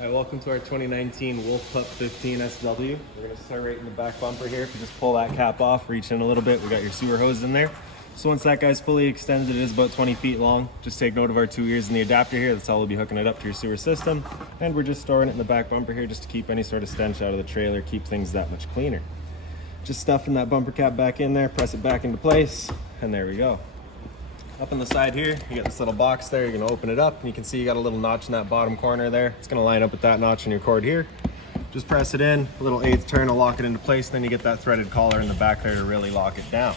Hi, welcome to our 2019 Wolf Pup 15 SW. We're going to start right in the back bumper here. If you just pull that cap off, reach in a little bit, we got your sewer hose in there. So once that guy's fully extended, it is about 20 feet long. Just take note of our 2 ears in the adapter here. That's how we'll be hooking it up to your sewer system. And we're just storing it in the back bumper here just to keep any sort of stench out of the trailer, keep things that much cleaner. Just stuffing that bumper cap back in there, press it back into place, and there we go. Up on the side here, you got this little box there. You're gonna open it up and you can see you got a little notch in that bottom corner there. It's gonna line up with that notch in your cord here. Just press it in, a little 1/8 turn will lock it into place, and then you get that threaded collar in the back there to really lock it down.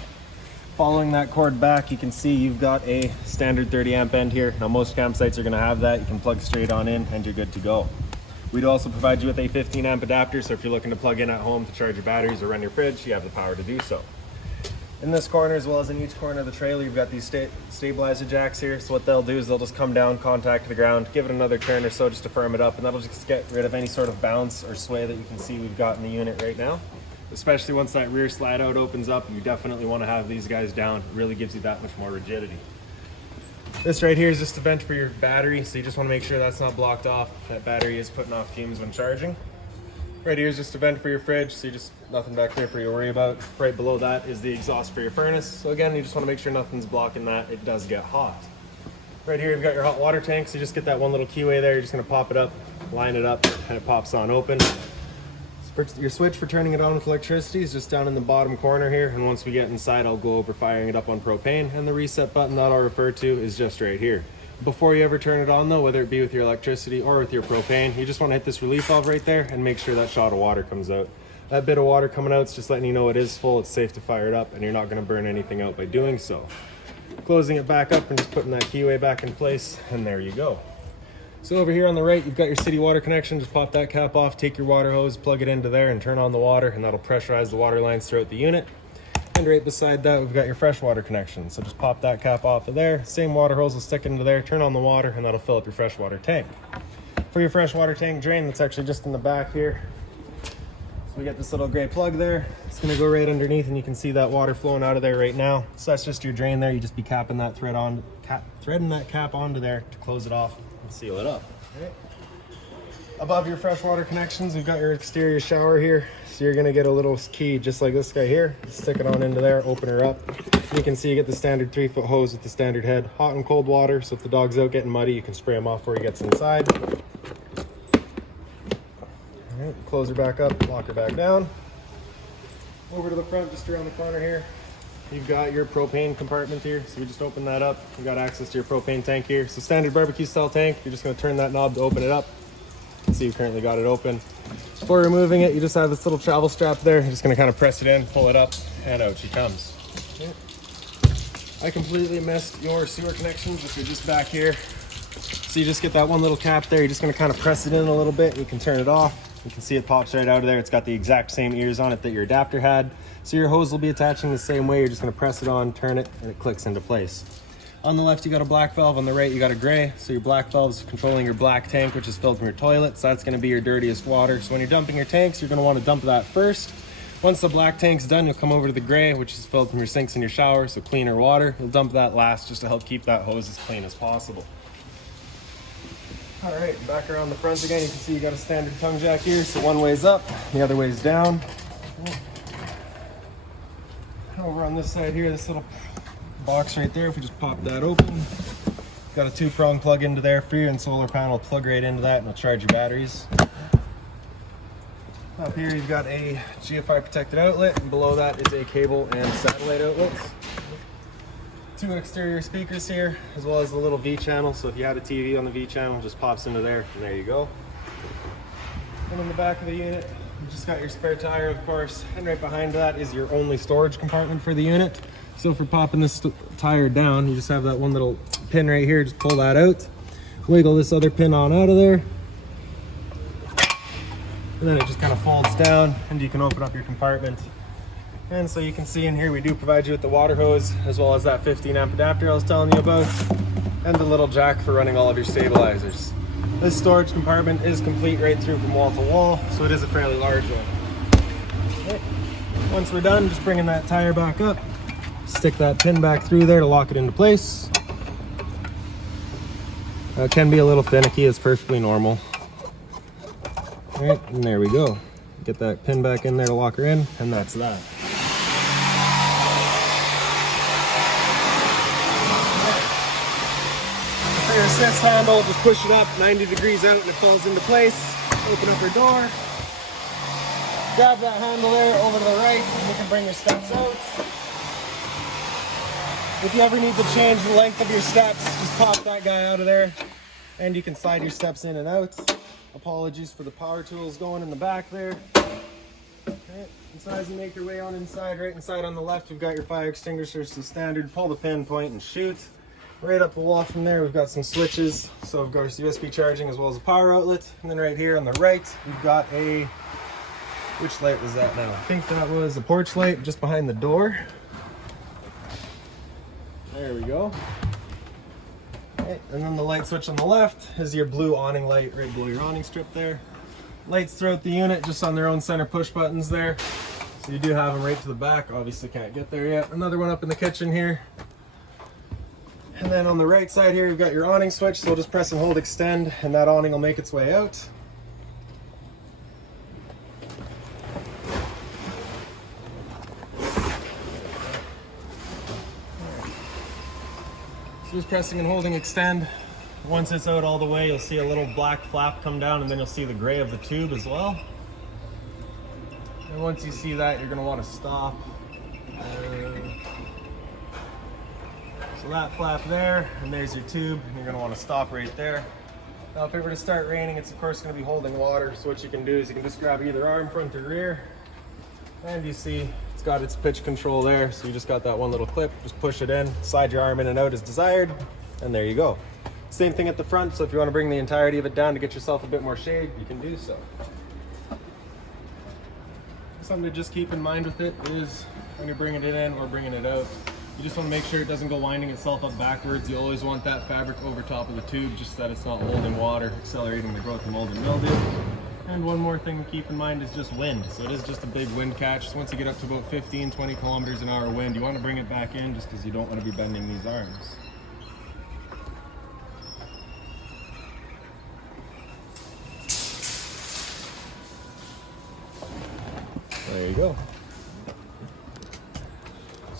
Following that cord back, you can see you've got a standard 30 amp end here. Now most campsites are gonna have that. You can plug straight on in and you're good to go. We'd also provide you with a 15 amp adapter, so if you're looking to plug in at home to charge your batteries or run your fridge, you have the power to do so. In this corner, as well as in each corner of the trailer, you've got these stabilizer jacks here. So what they'll do is they'll just come down, contact the ground, give it another turn or so just to firm it up, and that'll just get rid of any sort of bounce or sway that you can see we've got in the unit right now. Especially once that rear slide out opens up, you definitely want to have these guys down. It really gives you that much more rigidity. This right here is just a vent for your battery, so you just want to make sure that's not blocked off. That battery is putting off fumes when charging. Right here is just a vent for your fridge, so you just nothing back there for you to worry about. Right below that is the exhaust for your furnace. So again, you just want to make sure nothing's blocking that. It does get hot. Right here, you've got your hot water tank, so you just get that one little keyway there. You're just going to pop it up, line it up, and it pops on open. Your switch for turning it on with electricity is just down in the bottom corner here, and once we get inside, I'll go over firing it up on propane, and the reset button that I'll refer to is just right here. Before you ever turn it on though, whether it be with your electricity or with your propane, you just want to hit this relief valve right there and make sure that shot of water comes out. That bit of water coming out is just letting you know it is full, it's safe to fire it up, and you're not going to burn anything out by doing so. Closing it back up and just putting that keyway back in place, and there you go. So over here on the right, you've got your city water connection. Just pop that cap off, take your water hose, plug it into there, and turn on the water, and that'll pressurize the water lines throughout the unit. And right beside that, we've got your freshwater connection. So just pop that cap off of there. Same water hose will stick into there, turn on the water, and that'll fill up your freshwater tank. For your freshwater tank drain, that's actually just in the back here. So we got this little gray plug there. It's gonna go right underneath, and you can see that water flowing out of there right now. So that's just your drain there. You just be capping that threading that cap onto there to close it off and seal it up. Okay. Above your freshwater connections, we've got your exterior shower here. So you're gonna get a little key just like this guy here. Stick it on into there, open her up. You can see you get the standard 3-foot hose with the standard head. Hot and cold water, so if the dog's out getting muddy, you can spray him off before he gets inside. All right, close her back up, lock her back down. Over to the front, just around the corner here. You've got your propane compartment here, so we just open that up. You've got access to your propane tank here. So standard barbecue style tank, you're just gonna turn that knob to open it up. You can see you currently got it open. Before removing it, you just have this little travel strap there. You're just gonna kind of press it in, pull it up, and out she comes. Okay. I completely missed your sewer connections if you're just back here. So you just get that one little cap there. You're just gonna kind of press it in a little bit, and you can turn it off. You can see it pops right out of there. It's got the exact same ears on it that your adapter had. So your hose will be attaching the same way. You're just gonna press it on, turn it, and it clicks into place. On the left, you got a black valve. On the right, you got a gray. So your black valve is controlling your black tank, which is filled from your toilet. So that's gonna be your dirtiest water. So when you're dumping your tanks, you're gonna wanna dump that first. Once the black tank's done, you'll come over to the gray, which is filled from your sinks and your shower, so cleaner water. You'll dump that last just to help keep that hose as clean as possible. All right, back around the front again, you can see you got a standard tongue jack here. So one way's up, the other way's down. Over on this side here, this little box right there, if we just pop that open, got a 2-prong plug into there for you, and solar panel plug right into that, and it'll charge your batteries. Up here, you've got a GFI protected outlet, and below that is a cable and satellite outlet. 2 exterior speakers here, as well as the little V channel. So if you had a TV on the V channel, it just pops into there, and there you go. And in the back of the unit, you just got your spare tire, of course, and right behind that is your only storage compartment for the unit. So for popping this tire down, you just have that one little pin right here. Just pull that out, wiggle this other pin on out of there, and then it just kind of folds down, and you can open up your compartment. And so you can see in here, we do provide you with the water hose, as well as that 15 amp adapter I was telling you about, and the little jack for running all of your stabilizers. This storage compartment is complete right through from wall to wall, so it is a fairly large one. Okay. Once we're done, just bringing that tire back up, stick that pin back through there to lock it into place. It can be a little finicky, it's perfectly normal. Right, and there we go. Get that pin back in there to lock her in, and that's that. For your assist handle, just push it up 90 degrees out and it falls into place. Open up your door. Grab that handle there over to the right and you can bring your steps out. If you ever need to change the length of your steps, just pop that guy out of there and you can slide your steps in and out. Apologies for the power tools going in the back there. Okay. And as you make your way on inside, right inside on the left, we've got your fire extinguishers, so standard. Pull the pin, point, and shoot. Right up the wall from there, we've got some switches. So we've got our USB charging as well as a power outlet. And then right here on the right, we've got a, which light was that now? I think that was a porch light just behind the door. There we go. Okay. And then the light switch on the left is your blue awning light right below your awning strip there. Lights throughout the unit just on their own center push buttons there. So you do have them right to the back. Obviously can't get there yet. Another one up in the kitchen here. And then on the right side here, you've got your awning switch. So just press and hold extend and that awning will make its way out. So just pressing and holding extend. Once it's out all the way, you'll see a little black flap come down and then you'll see the gray of the tube as well. And once you see that, you're gonna wanna stop. So that flap there, and there's your tube, and you're gonna wanna stop right there. Now if it were to start raining, it's of course gonna be holding water, so what you can do is you can just grab either arm, front or rear, and you see it's got its pitch control there, so you just got that one little clip, just push it in, slide your arm in and out as desired, and there you go. Same thing at the front, so if you wanna bring the entirety of it down to get yourself a bit more shade, you can do so. Something to just keep in mind with it is when you're bringing it in or bringing it out, you just want to make sure it doesn't go winding itself up backwards. You always want that fabric over top of the tube just so that it's not holding water, accelerating the growth of mold and mildew. And one more thing to keep in mind is just wind. So it is just a big wind catch. So once you get up to about 15, 20 kilometers an hour wind, you want to bring it back in just because you don't want to be bending these arms. There you go.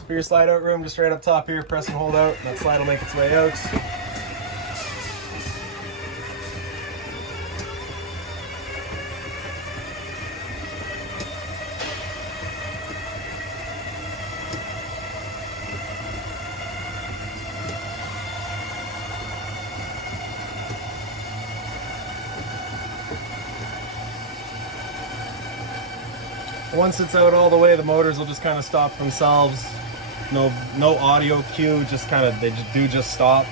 For your slide out room, just right up top here, press and hold out, and that slide will make its way out. Once it's out all the way, the motors will just kind of stop themselves. No audio cue, just kind of, they just stop.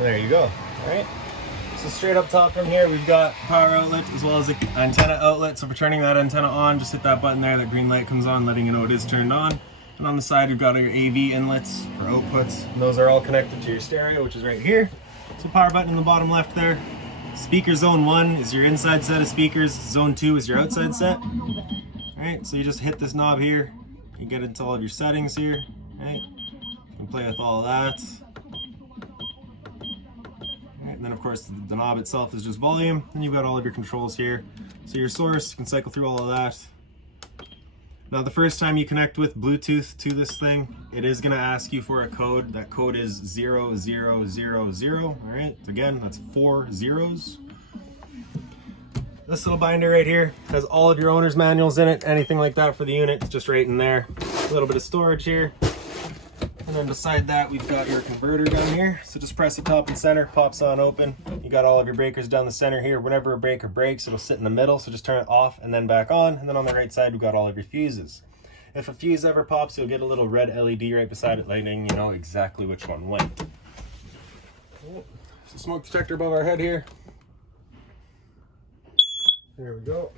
There you go. All right. So straight up top from here, we've got power outlet as well as the antenna outlet. So for turning that antenna on, just hit that button there, that green light comes on, letting you know it is turned on. And on the side, we've got your AV inlets or outputs. And those are all connected to your stereo, which is right here. So power button in the bottom left there. Speaker zone 1 is your inside set of speakers. Zone 2 is your outside set. All right, so you just hit this knob here. You get into all of your settings here. Right? You can play with all of that. And then of course the knob itself is just volume, and you've got all of your controls here. So your source, you can cycle through all of that. Now the first time you connect with Bluetooth to this thing, it is gonna ask you for a code. That code is 0000, all right? Again, that's 4 zeros. This little binder right here has all of your owner's manuals in it, anything like that for the unit, it's just right in there. A little bit of storage here. And then beside that, we've got your converter down here. So just press the top and center, pops on open. You got all of your breakers down the center here. Whenever a breaker breaks, it'll sit in the middle. So just turn it off and then back on. And then on the right side, we've got all of your fuses. If a fuse ever pops, you'll get a little red LED right beside it, letting you know exactly which one went. So smoke detector above our head here. There we go.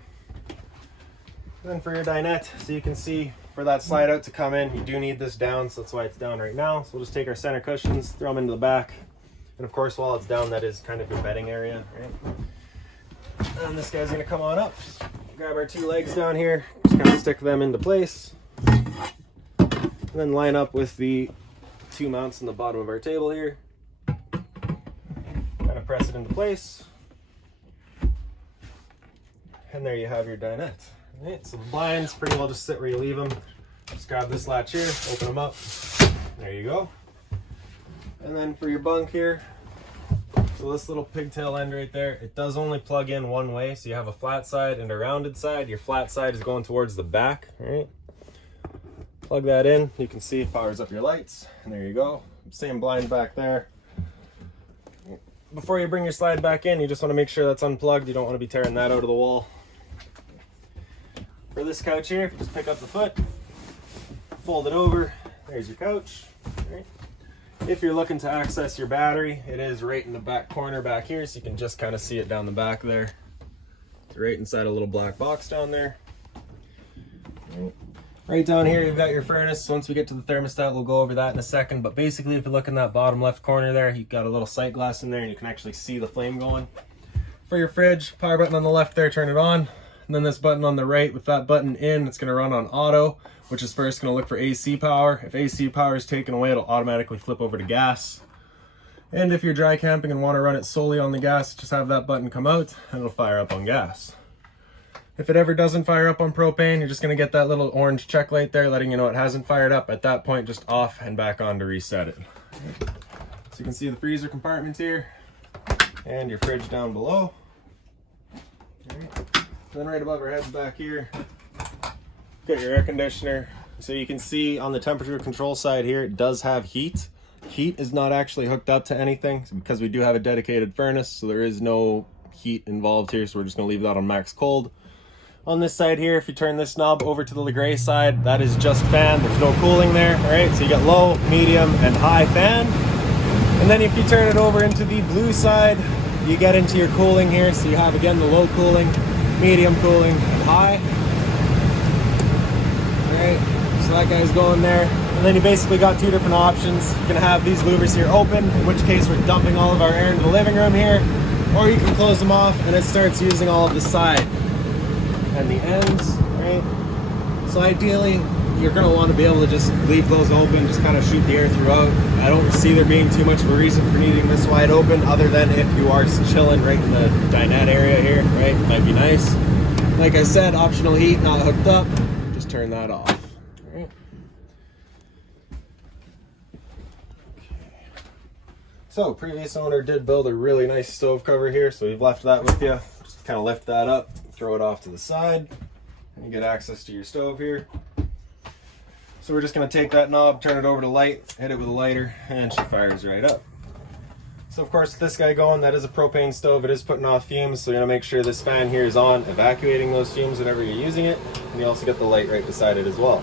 Then for your dinette, so you can see for that slide out to come in, you do need this down, so that's why it's down right now. So we'll just take our center cushions, throw them into the back. And of course, while it's down, that is kind of your bedding area, right? And this guy's gonna come on up. Just grab our 2 legs down here, just kind of stick them into place. And then line up with the 2 mounts in the bottom of our table here. Kind of press it into place. And there you have your dinette. Right, so the blinds pretty well just sit where you leave them. Just grab this latch here, open them up. There you go. And then for your bunk here, so this little pigtail end right there, it does only plug in one way. So you have a flat side and a rounded side. Your flat side is going towards the back, right? Plug that in, you can see it powers up your lights, and there you go. Same blind back there. Before you bring your slide back in, you just want to make sure that's unplugged. You don't want to be tearing that out of the wall. For this couch here, just pick up the foot, fold it over, there's your couch. Right. If you're looking to access your battery, it is right in the back corner back here, so you can just kind of see it down the back there. It's right inside a little black box down there. Right down here, you've got your furnace. Once we get to the thermostat, we'll go over that in a second. But basically, if you look in that bottom left corner there, you've got a little sight glass in there, and you can actually see the flame going. For your fridge, power button on the left there, turn it on. And then this button on the right, with that button in, it's going to run on auto, which is first going to look for AC power. If AC power is taken away, it'll automatically flip over to gas. And if you're dry camping and want to run it solely on the gas, just have that button come out, and it'll fire up on gas. If it ever doesn't fire up on propane, you're just going to get that little orange check light there letting you know it hasn't fired up. At that point, just off and back on to reset it. So you can see the freezer compartment here and your fridge down below. Then right above our heads back here, got your air conditioner. So you can see on the temperature control side here, it does have heat. Heat is not actually hooked up to anything because we do have a dedicated furnace, so there is no heat involved here, so we're just going to leave that on max cold. On this side here, if you turn this knob over to the gray side, that is just fan. There's no cooling there, all right? So you got low, medium, and high fan. And then if you turn it over into the blue side, you get into your cooling here. So you have, again, the low cooling, medium cooling, and high. All right, so that guy's going there. And then you basically got 2 different options. You can have these louvers here open, in which case we're dumping all of our air into the living room here. Or you can close them off and it starts using all of the side and the ends, right? So ideally, you're gonna want to be able to just leave those open, just kind of shoot the air throughout. I don't see there being too much of a reason for needing this wide open, other than if you are chilling right in the dinette area here, right? Might be nice. Like I said, optional heat, not hooked up. Just turn that off. All right. Okay. So previous owner did build a really nice stove cover here, so we've left that with you. Just kind of lift that up, throw it off to the side, and you get access to your stove here. So we're just going to take that knob, turn it over to light, hit it with a lighter, and she fires right up. So of course, with this guy going, that is a propane stove. It is putting off fumes, so you're going to make sure this fan here is on, evacuating those fumes whenever you're using it. And you also get the light right beside it as well.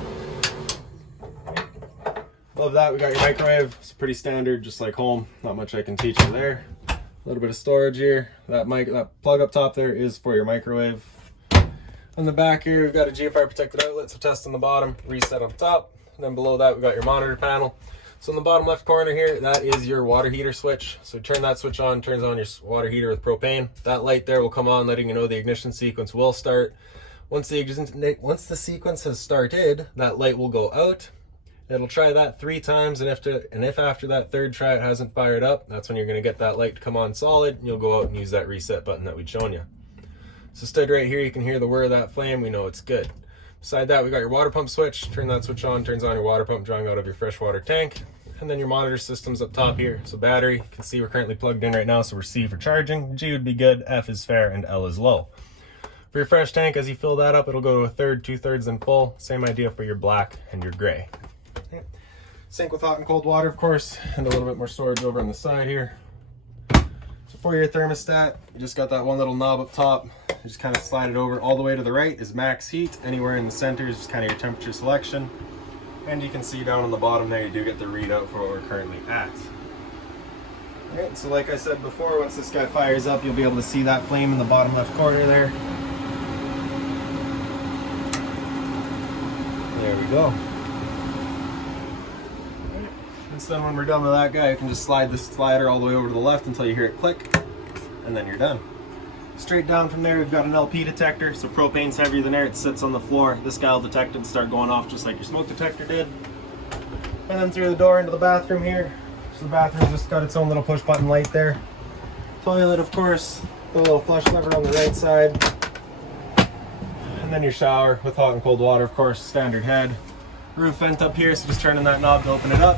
Above that, we got your microwave. It's pretty standard, just like home. Not much I can teach you there. A little bit of storage here. That plug up top there is for your microwave. On the back here, we've got a GFI protected outlet, so test on the bottom, reset on top. And then below that, we've got your monitor panel. So in the bottom left corner here, that is your water heater switch. So turn that switch on, turns on your water heater with propane. That light there will come on, letting you know the ignition sequence will start. Once the sequence has started, that light will go out. It'll try that 3 times, and if after that 3rd try it hasn't fired up, that's when you're gonna get that light to come on solid, and you'll go out and use that reset button that we'd shown you. So stood right here, you can hear the whir of that flame, we know it's good. Beside that, we got your water pump switch. Turn that switch on, turns on your water pump drawing out of your freshwater tank. And then your monitor system's up top here. So battery, you can see we're currently plugged in right now, so we're C for charging, G would be good, F is fair, and L is low. For your fresh tank, as you fill that up, it'll go to 1/3, 2/3 and full. Same idea for your black and your gray. Sink with hot and cold water, of course, and a little bit more storage over on the side here. So for your thermostat, you just got that one little knob up top. You just kind of slide it over. All the way to the right is max heat. Anywhere in the center is just kind of your temperature selection. And you can see down on the bottom there, you do get the readout for what we're currently at. All right, so like I said before, once this guy fires up, you'll be able to see that flame in the bottom left corner there. There we go. And so then when we're done with that guy, you can just slide the slider all the way over to the left until you hear it click, and then you're done. Straight down from there, we've got an LP detector. So propane's heavier than air, it sits on the floor. This guy will detect it and start going off just like your smoke detector did. And then through the door into the bathroom here. So the bathroom's just got its own little push button light there. Toilet, of course, the little flush lever on the right side. And then your shower with hot and cold water, of course, standard head. Roof vent up here, so just turning that knob to open it up.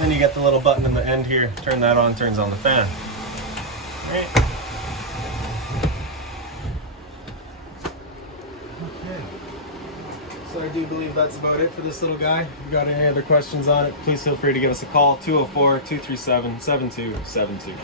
And then you get the little button in the end here. Turn that on, turns on the fan. All right. Okay. So I do believe that's about it for this little guy. If you've got any other questions on it, please feel free to give us a call, 204-237-7272.